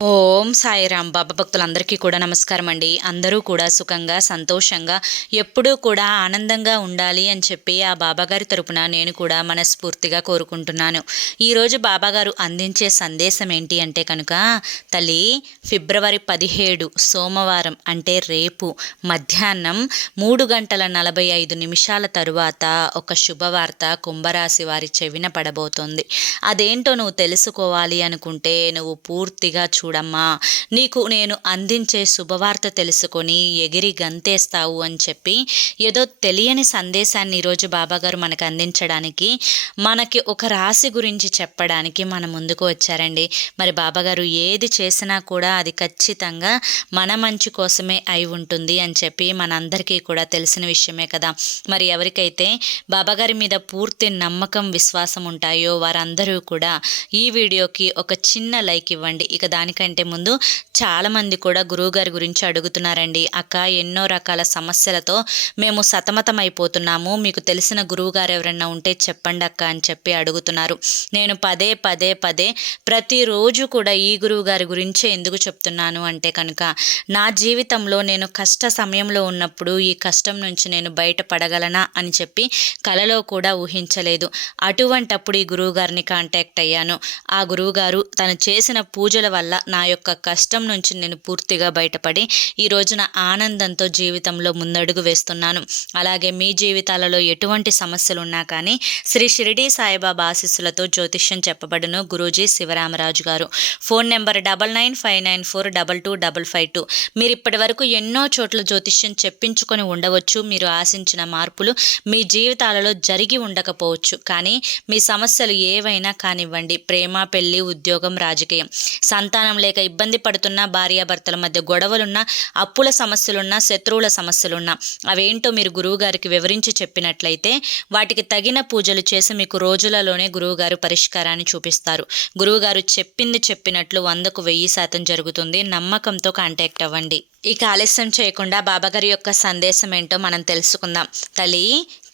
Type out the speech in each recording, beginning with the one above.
ఓం సాయిరాం. బాబా భక్తులందరికీ కూడా నమస్కారం అండి. అందరూ కూడా సుఖంగా సంతోషంగా ఎప్పుడూ కూడా ఆనందంగా ఉండాలి అని చెప్పి ఆ బాబాగారి తరపున నేను కూడా మనస్ఫూర్తిగా కోరుకుంటున్నాను. ఈరోజు బాబాగారు అందించే సందేశం ఏంటి అంటే కనుక, తల్లి, ఫిబ్రవరి 17 సోమవారం అంటే రేపు మధ్యాహ్నం 3:45 తరువాత ఒక శుభవార్త కుంభరాశి వారి చెవిన పడబోతోంది. అదేంటో నువ్వు తెలుసుకోవాలి అనుకుంటే నువ్వు పూర్తిగా చూడమ్మా, నీకు నేను అందించే శుభవార్త తెలుసుకొని ఎగిరి గంతేస్తావు అని చెప్పి ఏదో తెలియని సందేశాన్ని ఈరోజు బాబాగారు మనకు అందించడానికి, మనకి ఒక రాశి గురించి చెప్పడానికి మన ముందుకు వచ్చారండి. మరి బాబాగారు ఏది చేసినా కూడా అది ఖచ్చితంగా మన మంచి కోసమే అయి ఉంటుంది అని చెప్పి మనందరికీ కూడా తెలిసిన విషయమే కదా. మరి ఎవరికైతే బాబాగారి మీద పూర్తి నమ్మకం విశ్వాసం ఉంటాయో వారందరూ కూడా ఈ వీడియోకి ఒక చిన్న లైక్ ఇవ్వండి. ఇక దానికంటే ముందు చాలామంది కూడా గురువుగారి గురించి అడుగుతున్నారండి. అక్క, ఎన్నో రకాల సమస్యలతో మేము సతమతం అయిపోతున్నాము, మీకు తెలిసిన గురువుగారు ఎవరన్నా ఉంటే చెప్పండి అక్క అని చెప్పి అడుగుతున్నారు. నేను పదే పదే పదే ప్రతిరోజు కూడా ఈ గురువుగారి గురించే ఎందుకు చెప్తున్నాను అంటే కనుక, నా జీవితంలో నేను కష్ట సమయంలో ఉన్నప్పుడు ఈ కష్టం నుంచి నేను బయటపడగలనా అని చెప్పి కలలో కూడా ఊహించలేదు. అటువంటప్పుడు ఈ గురువుగారిని కాంటాక్ట్ అయ్యాను. ఆ గురువుగారు తను చేసిన పూజల వల్ల నా యొక్క కష్టం నుంచి నేను పూర్తిగా బయటపడి ఈ రోజున ఆనందంతో జీవితంలో ముందడుగు వేస్తున్నాను. అలాగే మీ జీవితాలలో ఎటువంటి సమస్యలు ఉన్నా కానీ శ్రీ షిరిడి సాయిబాబా ఆశీస్సులతో జ్యోతిష్యం చెప్పబడును. గురూజీ శివరామరాజు గారు. Phone number 995994225552. మీరు ఇప్పటి వరకు ఎన్నో చోట్ల జ్యోతిష్యం చెప్పించుకొని ఉండవచ్చు. మీరు ఆశించిన మార్పులు మీ జీవితాలలో జరిగి ఉండకపోవచ్చు. కానీ మీ సమస్యలు ఏవైనా కానివ్వండి, ప్రేమ, పెళ్లి, ఉద్యోగం, రాజకీయం, సంతానం లేక ఇబ్బంది పడుతున్న భార్యాభర్తల మధ్య గొడవలున్నా, అప్పుల సమస్యలున్నా, శత్రువుల చెప్పినట్లయితే అవేంటో మీరు గురువుగారికి వివరించి చెప్పినట్లయితే వాటికి తగిన పూజలు చేసి మీకు రోజులలోనే గురువుగారు పరిష్కారాన్ని చూపిస్తారు. గురువుగారు చెప్పింది చెప్పినట్లు 100% జరుగుతుంది. నమ్మకంతో కాంటాక్ట్ అవ్వండి. ఇక ఆలస్యం చేయకుండా బాబాగారి యొక్క సందేశం ఏంటో మనం తెలుసుకుందాం. తల్లి,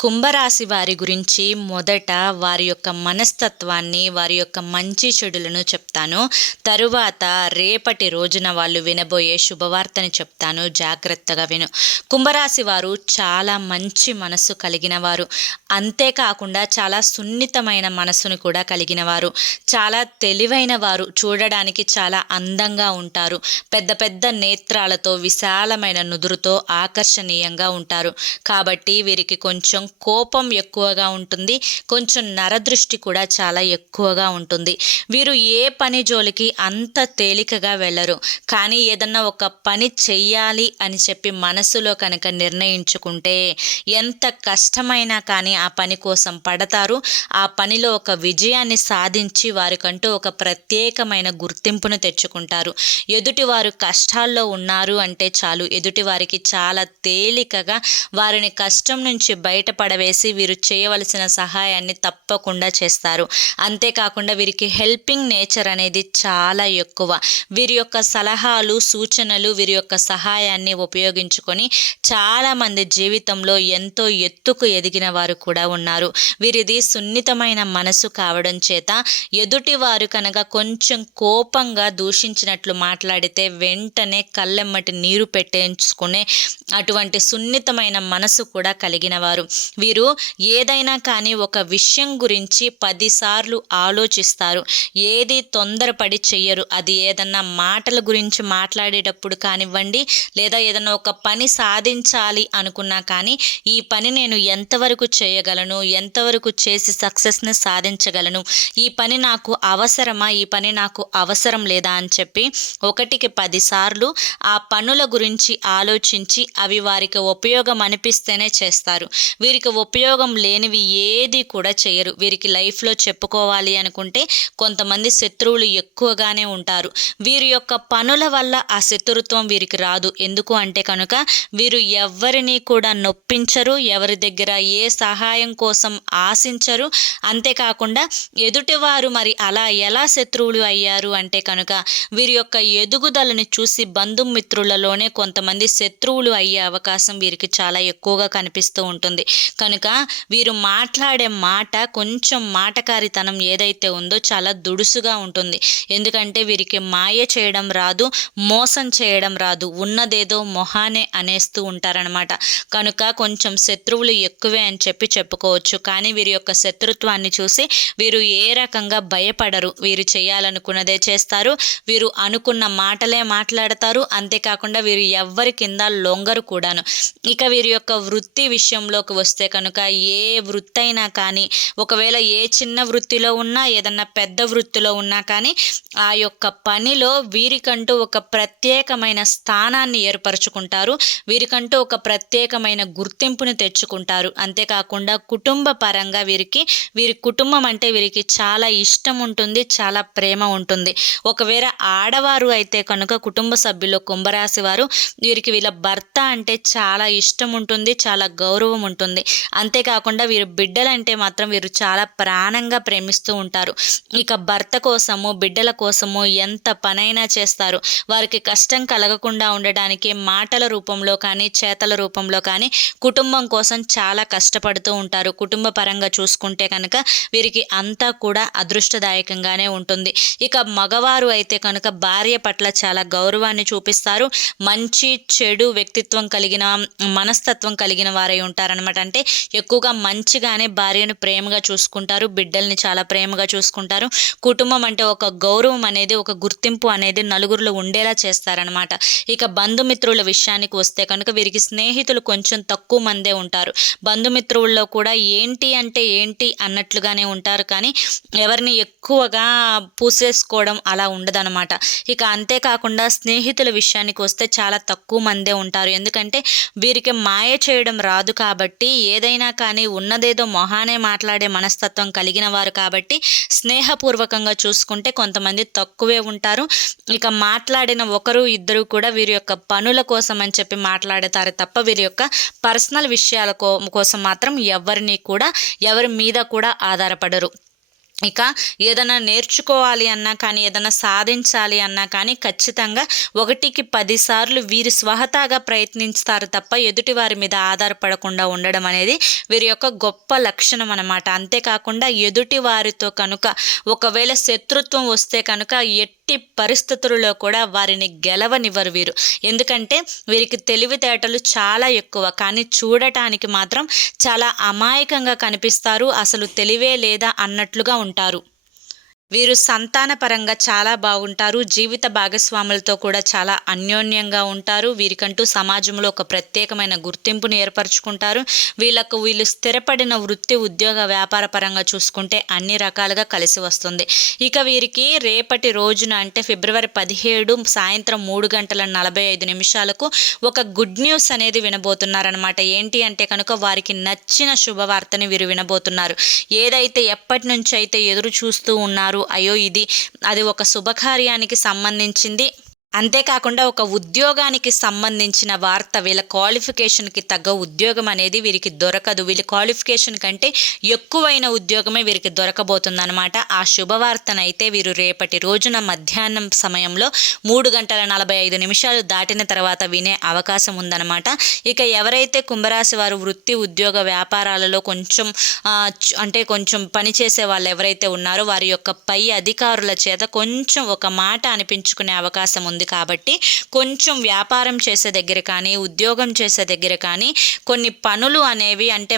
కుంభరాశి వారి గురించి మొదట వారి యొక్క మనస్తత్వాన్ని, వారి యొక్క మంచి చెడులను చెప్తాను. తరువాత రేపటి రోజున వాళ్ళు వినబోయే శుభవార్తని చెప్తాను. జాగ్రత్తగా విను. కుంభరాశి వారు చాలా మంచి మనసు కలిగిన వారు. అంతేకాకుండా చాలా సున్నితమైన మనసును కూడా కలిగిన వారు. చాలా తెలివైన వారు. చూడడానికి చాలా అందంగా ఉంటారు. పెద్ద పెద్ద నేత్రాలతో, విశాలమైన నుదురుతో ఆకర్షణీయంగా ఉంటారు. కాబట్టి వీరికి కొంచెం కోపం ఎక్కువగా ఉంటుంది. కొంచెం నరదృష్టి కూడా చాలా ఎక్కువగా ఉంటుంది. వీరు ఏ పని జోలికి అంత తేలికగా వెళ్ళరు. కానీ ఏదన్నా ఒక పని చెయ్యాలి అని చెప్పి మనసులో కనుక నిర్ణయించుకుంటే ఎంత కష్టమైనా కానీ ఆ పని కోసం పడతారు. ఆ పనిలో ఒక విజయాన్ని సాధించి వారికంటూ ఒక ప్రత్యేకమైన గుర్తింపును తెచ్చుకుంటారు. ఎదుటివారు కష్టాల్లో ఉన్నారు అంటే చాలు, ఎదుటివారికి చాలా తేలికగా వారిని కష్టం నుంచి బయటపడవేసి వీరు చేయవలసిన సహాయాన్ని తప్పకుండా చేస్తారు. అంతేకాకుండా వీరికి హెల్పింగ్ నేచర్ అనేది చాలా ఎక్కువ. వీరి యొక్క సలహాలు, సూచనలు, వీరి యొక్క సహాయాన్ని ఉపయోగించుకొని చాలామంది జీవితంలో ఎంతో ఎత్తుకు ఎదిగిన వారు కూడా ఉన్నారు. వీరిది సున్నితమైన మనసు కావడం చేత ఎదుటివారు కనుక కొంచెం కోపంగా దూషించినట్లు మాట్లాడితే వెంటనే కళ్ళెమ్మటి నీరు పెట్టేసుకునే అటువంటి సున్నితమైన మనసు కూడా కలిగిన వారు. వీరు ఏదైనా కానీ ఒక విషయం గురించి 10 సార్లు ఆలోచిస్తారు. ఏది తొందరపడి చెయ్యరు. అది ఏదన్నా మాటల గురించి మాట్లాడేటప్పుడు కానివ్వండి, లేదా ఏదన్నా ఒక పని సాధించాలి అనుకున్నా కానీ ఈ పని నేను ఎంతవరకు చేయగలను, ఎంతవరకు చేసి సక్సెస్ని సాధించగలను, ఈ పని నాకు అవసరమా, ఈ పని నాకు అవసరం లేదా అని చెప్పి 1కి 10 సార్లు ఆ పనుల గురించి ఆలోచించి అవి వారికి ఉపయోగం అనిపిస్తేనే చేస్తారు. వీరికి ఉపయోగం లేనివి ఏది కూడా చేయరు. వీరికి లైఫ్లో చెప్పుకోవాలి అనుకుంటే కొంతమంది శత్రువులు ఎక్కువగానే ఉంటారు. వీరి యొక్క పనుల వల్ల ఆ శత్రుత్వం వీరికి రాదు. ఎందుకు అంటే కనుక వీరు ఎవరిని కూడా నొప్పించరు, ఎవరి దగ్గర ఏ సహాయం కోసం ఆశించరు. అంతేకాకుండా ఎదుటివారు మరి అలా ఎలా శత్రువులు అయ్యారు అంటే కనుక వీరి యొక్క ఎదుగుదలని చూసి బంధుమిత్రులలోనే కొంతమంది శత్రువులు అయ్యే అవకాశం వీరికి చాలా ఎక్కువగా కనిపిస్తూ ఉంటుంది. కనుక వీరు మాట్లాడే మాట కొంచెం మాటకారితనం ఏదైతే ఉందో చాలా దుడుసుగా ఉంటుంది. ఎందుకంటే వీరికి మాయ చేయడం రాదు, మోసం చేయడం రాదు, ఉన్నదేదో మొహానే అనేస్తూ ఉంటారనమాట. కనుక కొంచెం శత్రువులు ఎక్కువే అని చెప్పుకోవచ్చు. కానీ వీరి యొక్క శత్రుత్వాన్ని చూసి వీరు ఏ రకంగా భయపడరు. వీరు చేయాలనుకున్నదే చేస్తారు, వీరు అనుకున్న మాటలే మాట్లాడతారు. అంతేకాకుండా వీరు ఎవ్వరి కింద లొంగరు కూడాను. ఇక వీరి యొక్క వృత్తి విషయంలోకి వస్తే కనుక ఏ వృత్తి అయినా కానీ, ఒకవేళ ఏ చిన్న వృత్తిలో ఉన్నా, ఏదన్నా పెద్ద వృత్తిలో ఉన్నా కానీ ఆ యొక్క పనిలో వీరికంటూ ఒక ప్రత్యేకమైన స్థానాన్ని ఏర్పరచుకుంటారు. వీరికంటూ ఒక ప్రత్యేకమైన గుర్తింపును తెచ్చుకుంటారు. అంతేకాకుండా కుటుంబ పరంగా వీరి కుటుంబం అంటే వీరికి చాలా ఇష్టం ఉంటుంది, చాలా ప్రేమ ఉంటుంది. ఒకవేళ ఆడవారు అయితే కనుక కుటుంబ సభ్యులు కుంభరాశి వారు వీరికి వీళ్ళ భర్త అంటే చాలా ఇష్టం ఉంటుంది, చాలా గౌరవం ఉంటుంది. అంతేకాకుండా వీరు బిడ్డలంటే మాత్రం వీరు చాలా ప్రాణంగా ప్రేమిస్తూ ఉంటారు. ఇక భర్త కోసము, బిడ్డల కోసము ఎంత పనైనా చేస్తారు. వారికి కష్టం కలగకుండా ఉండడానికి మాటల రూపంలో కానీ, చేతల రూపంలో కానీ కుటుంబం కోసం చాలా కష్టపడుతూ ఉంటారు. కుటుంబ పరంగా చూసుకుంటే కనుక వీరికి అంతా కూడా అదృష్టదాయకంగానే ఉంటుంది. ఇక మగవారు అయితే కనుక భార్య పట్ల చాలా గౌరవాన్ని చూపిస్తారు. మంచి చెడు వ్యక్తిత్వం కలిగిన, మనస్తత్వం కలిగిన వారై ఉంటారనమాట. అంటే ఎక్కువగా మంచిగానే భార్యను ప్రేమగా చూసుకుంటారు, బిడ్డల్ని చాలా ప్రేమగా చూసుకుంటారు. కుటుంబం అంటే ఒక గౌరవం అనేది, ఒక గుర్తింపు అనేది నలుగురిలో ఉండేలా చేస్తారనమాట. ఇక బంధుమిత్రుల విషయానికి వస్తే కనుక వీరికి స్నేహితులు కొంచెం తక్కువ మందే ఉంటారు. బంధుమిత్రుల్లో కూడా ఏంటి అంటే ఏంటి అన్నట్లుగానే ఉంటారు, కానీ ఎవరిని ఎక్కువగా పూసేసుకోవడం అలా ఉండదనమాట. ఇక అంతేకాకుండా స్నేహితుల విషయానికి వస్తే చాలా తక్కువ మందే ఉంటారు. ఎందుకంటే వీరికి మాయ చేయడం రాదు కాబట్టి, ఏదైనా కానీ ఉన్నదేదో మొహానే మాట్లాడే మనస్తత్వం కలిగిన వారు కాబట్టి స్నేహపూర్వకంగా చూసుకుంటే కొంతమంది తక్కువే ఉంటారు. ఇక మాట్లాడిన ఒకరు ఇద్దరు కూడా వీరి యొక్క పనుల కోసం అని చెప్పి మాట్లాడతారు తప్ప వీరి యొక్క పర్సనల్ విషయాల కోసం మాత్రం ఎవరి మీద కూడా ఆధారపడరు. ఇక ఏదైనా నేర్చుకోవాలి అన్నా కానీ, ఏదైనా సాధించాలి అన్నా కానీ ఖచ్చితంగా 1కి 10 సార్లు వీరు స్వహతాగా ప్రయత్నిస్తారు తప్ప ఎదుటి వారి మీద ఆధారపడకుండా ఉండడం అనేది వీరి యొక్క గొప్ప లక్షణం అన్నమాట. అంతేకాకుండా ఎదుటి వారితో కనుక ఒకవేళ శత్రుత్వం వస్తే కనుక ఎట్టి పరిస్థితుల్లో కూడా వారిని గెలవనివ్వరు వీరు. ఎందుకంటే వీరికి తెలివితేటలు చాలా ఎక్కువ, కానీ చూడటానికి మాత్రం చాలా అమాయకంగా కనిపిస్తారు. అసలు తెలివే లేదా అన్నట్లుగా ఉంటారు. వీరు సంతానపరంగా చాలా బాగుంటారు. జీవిత భాగస్వాములతో కూడా చాలా అన్యోన్యంగా ఉంటారు. వీరికంటూ సమాజంలో ఒక ప్రత్యేకమైన గుర్తింపును ఏర్పరచుకుంటారు. వీళ్ళు స్థిరపడిన వృత్తి, ఉద్యోగ, వ్యాపార పరంగా చూసుకుంటే అన్ని రకాలుగా కలిసి వస్తుంది. ఇక వీరికి రేపటి రోజున అంటే ఫిబ్రవరి 17 సాయంత్రం 3:45 ఒక గుడ్ న్యూస్ అనేది వినబోతున్నారనమాట. ఏంటి అంటే కనుక వారికి నచ్చిన శుభవార్తని వీరు వినబోతున్నారు. ఏదైతే ఎప్పటి నుంచి అయితే ఎదురు చూస్తూ ఉన్నారు, అయ్యో అది ఒక శుభకార్యానికి సంబంధించింది, అంతేకాకుండా ఒక ఉద్యోగానికి సంబంధించిన వార్త, వీళ్ళ క్వాలిఫికేషన్కి తగ్గ ఉద్యోగం అనేది వీరికి దొరకదు. వీళ్ళ క్వాలిఫికేషన్ కంటే ఎక్కువైన ఉద్యోగమే వీరికి దొరకబోతుందన్నమాట. ఆ శుభవార్తనైతే వీరు రేపటి రోజున మధ్యాహ్నం సమయంలో 3:45 దాటిన తర్వాత వినే అవకాశం ఉందన్నమాట. ఇక ఎవరైతే కుంభరాశి వారు వృత్తి, ఉద్యోగ, వ్యాపారాలలో కొంచెం పనిచేసే వాళ్ళు ఎవరైతే ఉన్నారో వారి యొక్క పై అధికారుల చేత కొంచెం ఒక మాట అనిపించుకునే అవకాశం ఉంది. కాబట్టి కొంచెం వ్యాపారం చేసే దగ్గర కానీ, ఉద్యోగం చేసే దగ్గర కానీ కొన్ని పనులు అనేవి అంటే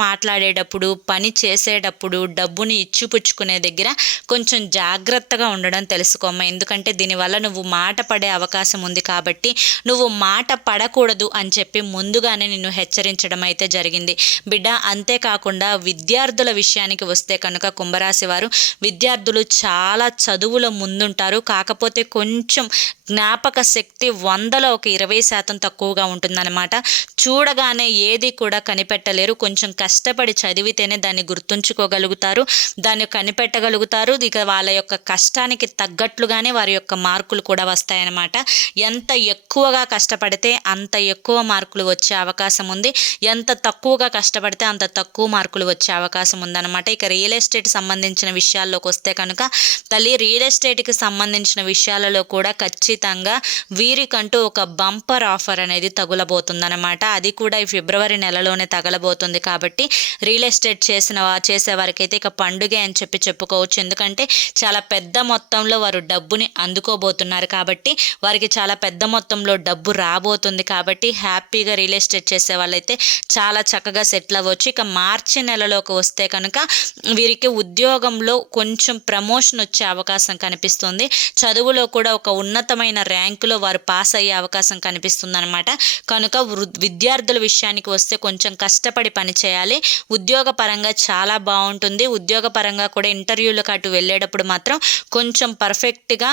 మాట్లాడేటప్పుడు, పని చేసేటప్పుడు, డబ్బుని ఇచ్చిపుచ్చుకునే దగ్గర కొంచెం జాగ్రత్తగా ఉండడం తెలుసుకోమ్మా. ఎందుకంటే దీనివల్ల నువ్వు మాట పడే అవకాశం ఉంది కాబట్టి నువ్వు మాట పడకూడదు అని చెప్పి ముందుగానే నిన్ను హెచ్చరించడం అయితే జరిగింది బిడ్డ. అంతేకాకుండా విద్యార్థుల విషయానికి వస్తే కనుక కుంభరాశి వారు విద్యార్థులు చాలా చదువులో ముందుంటారు. కాకపోతే కొంచెం జ్ఞాపక శక్తి 100లో ఒక 20% తక్కువగా ఉంటుందన్నమాట. చూడగానే ఏది కూడా కనిపెట్టలేరు. కొంచెం కష్టపడి చదివితేనే దాన్ని గుర్తుంచుకోగలుగుతారు, దాన్ని కనిపెట్టగలుగుతారు. ఇక వాళ్ళ యొక్క కష్టానికి తగ్గట్లుగానే వారి యొక్క మార్కులు కూడా వస్తాయన్నమాట. ఎంత ఎక్కువగా కష్టపడితే అంత ఎక్కువ మార్కులు వచ్చే అవకాశం ఉంది, ఎంత తక్కువగా కష్టపడితే అంత తక్కువ మార్కులు వచ్చే అవకాశం ఉందన్నమాట. ఇక రియల్ ఎస్టేట్ సంబంధించిన విషయాల్లోకి వస్తే కనుక తల్లి, రియల్ ఎస్టేట్కి సంబంధించిన విషయాలలో కూడా ఖచ్చితంగా వీరికంటూ ఒక బంపర్ ఆఫర్ అనేది తగులబోతుందన్నమాట. అది కూడా ఈ ఫిబ్రవరి నెలలోనే తగలబోతుంది. కాబట్టి రియల్ ఎస్టేట్ చేసేవారికైతే ఇక పండుగే అని చెప్పుకోవచ్చు. ఎందుకంటే చాలా పెద్ద మొత్తంలో వారు డబ్బుని అందుకోబోతున్నారు. కాబట్టి వారికి చాలా పెద్ద మొత్తంలో డబ్బు రాబోతుంది. కాబట్టి హ్యాపీగా రియల్ ఎస్టేట్ చేసే వాళ్ళైతే చాలా చక్కగా సెటిల్ అవ్వచ్చు. ఇక మార్చి నెలలోకి వస్తే కనుక వీరికి ఉద్యోగంలో కొంచెం ప్రమోషన్ వచ్చే అవకాశం కనిపిస్తుంది. చదువులో కూడా ఒక ఉన్నతమైన ర్యాంకులో వారు పాస్ అయ్యే అవకాశం కనిపిస్తుంది అనమాట. కనుక విద్యార్థుల విషయానికి వస్తే కొంచెం కష్టపడి పని చేయాలి. ఉద్యోగ పరంగా చాలా బాగుంటుంది. ఉద్యోగ పరంగా కూడా ఇంటర్వ్యూలకు అటు వెళ్ళేటప్పుడు మాత్రం కొంచెం పర్ఫెక్ట్గా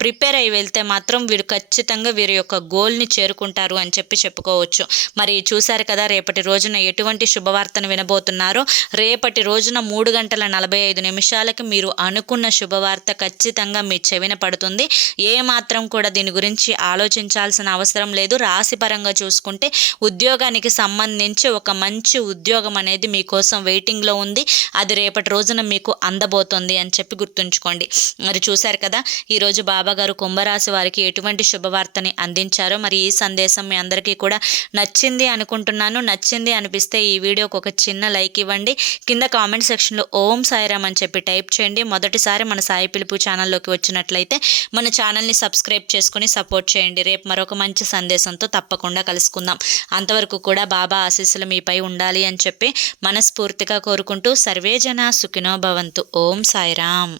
ప్రిపేర్ అయి వెళ్తే మాత్రం వీరు ఖచ్చితంగా వీరి యొక్క గోల్ని చేరుకుంటారు అని చెప్పుకోవచ్చు. మరి చూశారు కదా రేపటి రోజున ఎటువంటి శుభవార్తను వినబోతున్నారో. రేపటి రోజున 3:45 మీరు అనుకున్న శుభవార్త ఖచ్చితంగా మీ చెవిన పడుతుంది. ఏ మాత్రం కూడా దీని గురించి ఆలోచించాల్సిన అవసరం లేదు. రాశిపరంగా చూసుకుంటే ఉద్యోగానికి సంబంధించి ఒక మంచి ఉద్యోగం అనేది మీకోసం వెయిటింగ్లో ఉంది. అది రేపటి రోజున మీకు అందబోతోంది అని చెప్పి గుర్తుంచుకోండి. మరి చూశారు కదా ఈరోజు బాబాగారు కుంభరాశి వారికి ఎటువంటి శుభవార్తని అందించారో. మరి ఈ సందేశం మీ అందరికీ కూడా నచ్చింది అనుకుంటున్నాను. నచ్చింది అనిపిస్తే ఈ వీడియోకి ఒక చిన్న లైక్ ఇవ్వండి. కింద కామెంట్ సెక్షన్లో ఓం సాయిరామ్ అని చెప్పి టైప్ చేయండి. మొదటిసారి మన సాయి పిలుపు ఛానల్లోకి వచ్చినట్లయితే మన ఛానల్ని సబ్స్క్రైబ్ చేసుకుని సపోర్ట్ చేయండి. రేపు మరొక మంచి సందేశంతో తప్పకుండా కలుసుకుందాం. అంతవరకు కూడా బాబా ఆశీస్సులు మీపై ఉండాలి అని చెప్పి మనస్ఫూర్తిగా కోరుకుంటూ సర్వే జన సుఖినో భవంతు. ఓం సాయిరామ్.